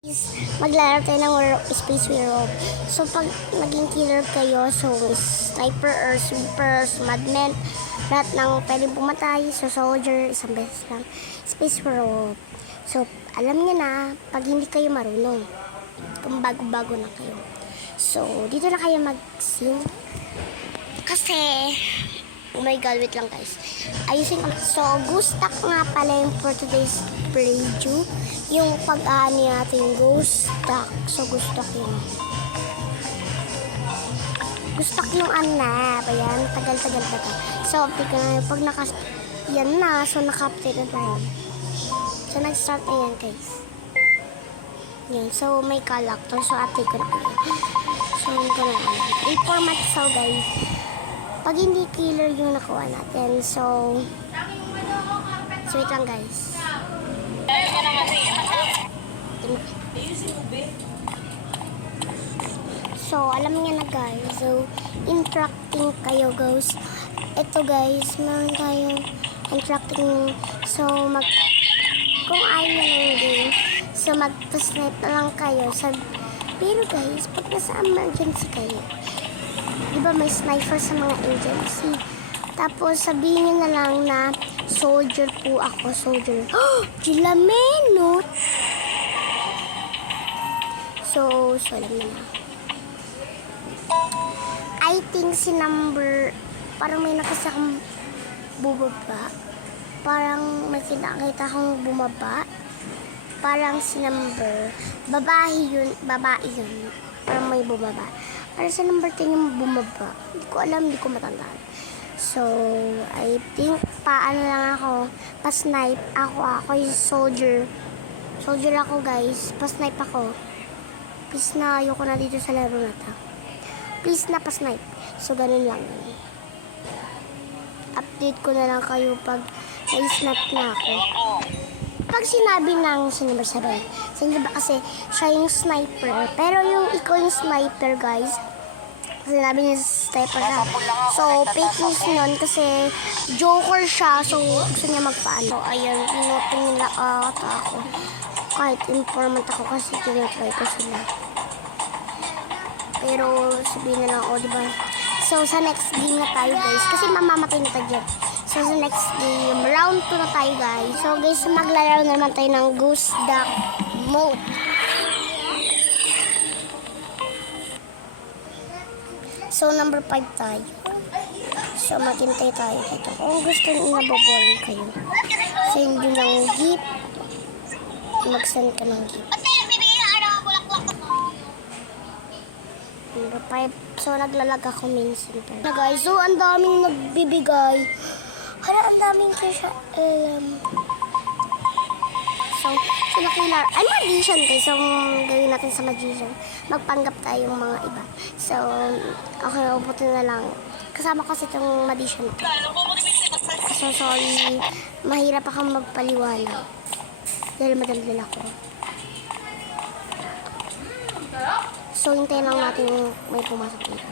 Is maglalaro tayo ng Space Werewolf. So, pag naging killer kayo, so, sniper or sweeper, madman, lahat ng pwedeng pumatay, so, soldier, isang beses lang, Space Werewolf. So, alam niyo na, pag hindi kayo marunong, kung bago-bago na kayo. So, dito na kayo mag-sing. Kasi, oh my god, wait lang guys. Ayusin ko. So, ghost stack nga pala yung for today's preview. Yung pag-aani natin ghost stack. So, ghost stack yun. Ghost stack yung anap. Ayan, tagal-tagal. So, tika na pag yan na. So, naka-update na tayo. So, nag-start na yan guys. Yan. So, may character. So, ate ko na kayo. So, yun ko na. Informat so guys. Pag hindi killer yung nakuha natin, so wait lang guys. So, alam niya na guys. So, interacting kayo guys. Ito guys, meron tayong interacting. So, kung ayaw na yung game, so mag-snipe na lang kayo. Pero guys, pag nasa emergency kayo, diba may sniper sa mga agency? Tapos sabihin nyo na lang na soldier po ako, soldier. Oh! Gilameno! So alam na na. I think si number, parang may nakita akong bubaba. Parang may kinakita akong bumaba. Parang si number, babae yun. Parang may bumaba. Para sa number 10 yung bumaba. Hindi ko alam, hindi ko matandaan. So, I think, paano lang ako, pa-snipe. Ako yung soldier. Soldier ako, guys. Pa-snipe ako. Please na, ayoko na dito sa laro na to. Please na, pa-snipe. So, ganun lang. Update ko na lang kayo pag na-snipe na ako. Pag sinabi ng si number 7, ba kasi siya yung sniper. Pero yung ikaw yung sniper, guys. Sinabi niya sniper siya. So, fake news nun kasi joker siya. So, gusto niya magpaano. So, ayun, pinutin nila ako. Kahit informant ako kasi tinatry ko sila. Pero, sabihin na lang, diba? So, sa next game na tayo, guys. Kasi mamamatay na tayo. So, sa next game, round 2 na tayo, guys. So, guys, maglalaro naman tayo ng Ghost Duck mode. So, number 5 tayo. So, maghintay tayo dito. Kung gusto nyo naboboring kayo. Send nyo ng gift. Mag-send ka ng gift. Number 5. So, naglalag ako minsan. Na guys, so, ang daming nagbibigay. Hala, ang daming siya. So, nakilala. Ay, magician guys. So, gawin natin sa magician. Magpanggap tayong mga iba. So, okay, ubutin na lang. Kasama kasi itong magician. So, sorry. Mahirap akong magpaliwanag. Dahil madaldal ako. So, hintayin lang natin yung may pumasok dito.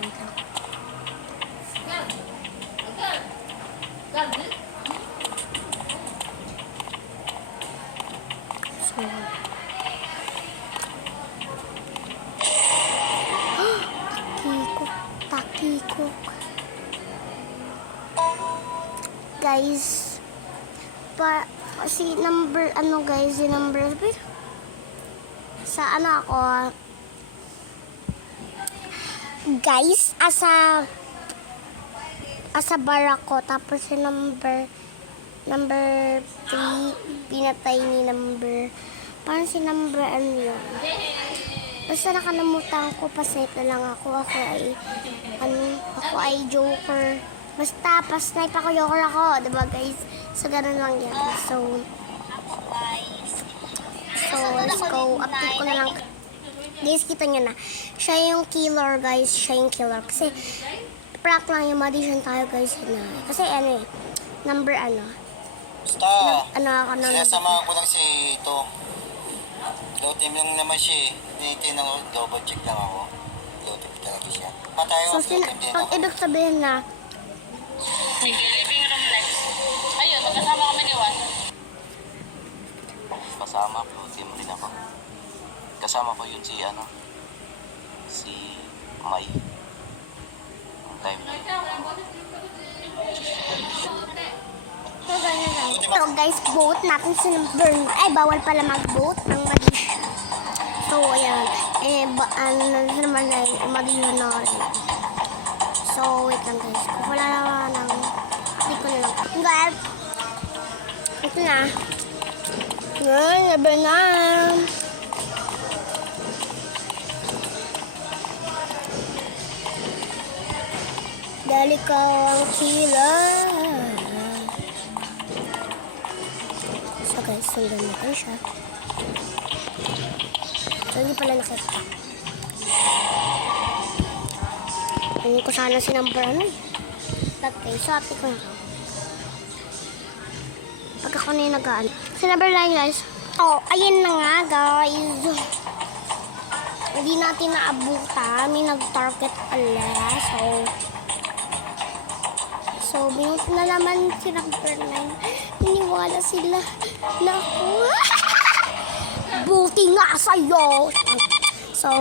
So, takikok. Guys, si number, guys, yung number, sa ako, guys, asa bar ako, tapos si number 3, pinatay ni number, parang si number yun. Basta nakalimutan ko, pa-snipe na lang ako. Ako ay joker. Basta, pa-snipe ako, joker ako. Diba guys? So, ganun lang yan. So, let's go. Update ko na lang. Guys, kita nyo na. Siya yung killer, guys. Siya yung killer. Kasi, prank lang yung magician tayo, guys. Kasi, number Basta, ako na. sinasamahan ko lang si ito. Low team lang naman siya. Tinitin ako, double check lang ako. Low team talaga siya. Patay ako, So, pag ibig sabihin na, Sige, living room next. Ayun, magkasama kami ni Juan. Kasama, low team rin ako. kasama ko yun si May. Ang time na yun. So guys, vote natin si number. Ay, bawal pala mag-vote ng mali. So, ayan. Ano naman na yung mali na rin. So, wait lang guys. Kung wala naman ng... Hindi ko na lang. Guys, ito na. Ngayon, nabi na. Dali ka ang kilala. So guys, sundan natin siya. So hindi pala nakita. Hindi ko sana si number ano eh. Okay, so happy ko na. Pag ako na yung nag-aan. Si number 9 guys. Oh, ayun na nga guys. Hindi natin naabutan. May nag-target pala. So, binut na naman si number 9. Niniwala sila. Naku. Buti nga sa'yo. So,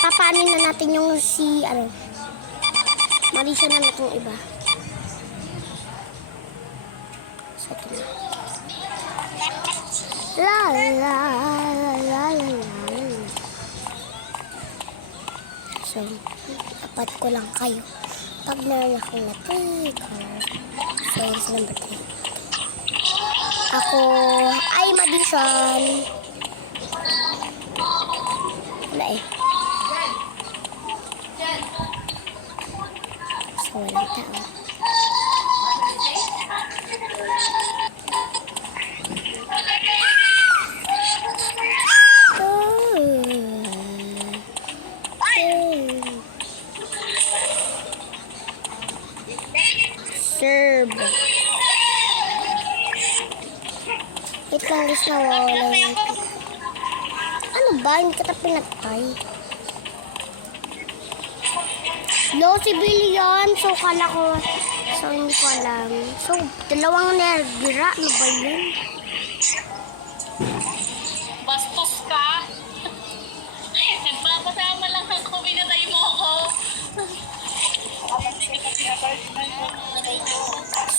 papanin na natin yung mali siya na itong iba. So, ito na. La la la la la la. So, tapat ko lang kayo. Pag meron akong natik. So, sa number 3. Ako ay magician. Wala eh. So, walang tao. Serve. Wait lang guys, nawawala yung pick. Ano ba? Hindi ka ta pinatay. No, si Billy yun. So, kala ko. So, hindi ko alam. So, dalawang nergira. Ano ba yun? Bastos ka. Nagpapasama lang ako, pinatay mo ako.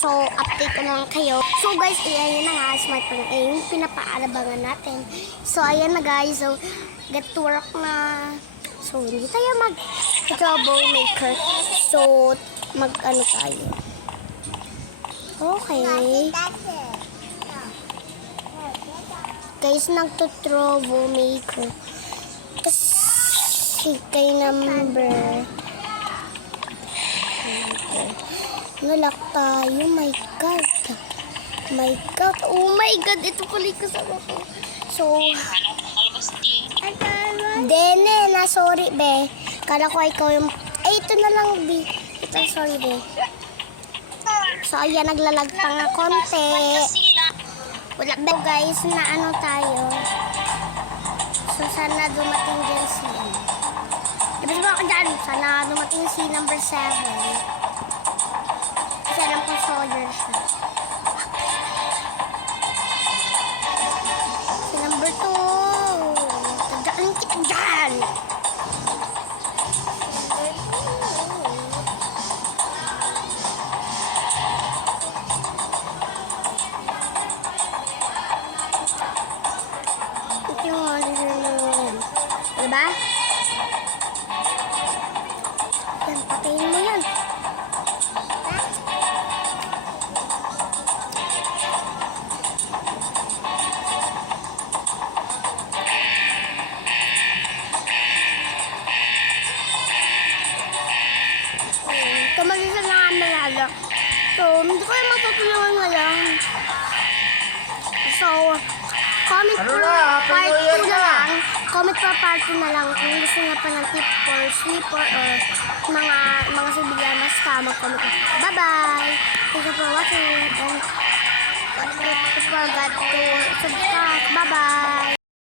So, update ko lang kayo. So, guys, ayan na nga, smartphone. Yung pinapaalabangan natin. So, ayan na guys. So, get to work na. So, hindi tayo mag-troublemaker. So, mag-ano tayo. Okay. Guys, nagto-troublemaker. Kasi kay number... Nalak tayo. My God. My God. Oh my God. Ito pala yung kasama ko. So, Anong kalabasti? Dene na. Sorry, be. Kala ko ikaw yung... Ay, ito na lang, be. Ito, sorry, be. So, ayan. Naglalag pa nga konti. Sila. Wala, be. Guys, na ano tayo. So, sana dumating dyan si... Diba ba ako dyan? Sana dumating si number 7. Kasi alam ko soldier siya. Si number 2. Tadaan kita dyan. Ito yung diba? Yan, patayin mo yan. So, mag-isa lang ang malala. So, hindi ko yung matutulungan nga lang. So, comment for part 2 na lang. Comment for part 2 na lang kung gusto nga pa ng tip for sleeper or mga sibilamas ka, mag-comment na. Bye-bye! Thank you for watching and don't forget to subscribe. Bye-bye!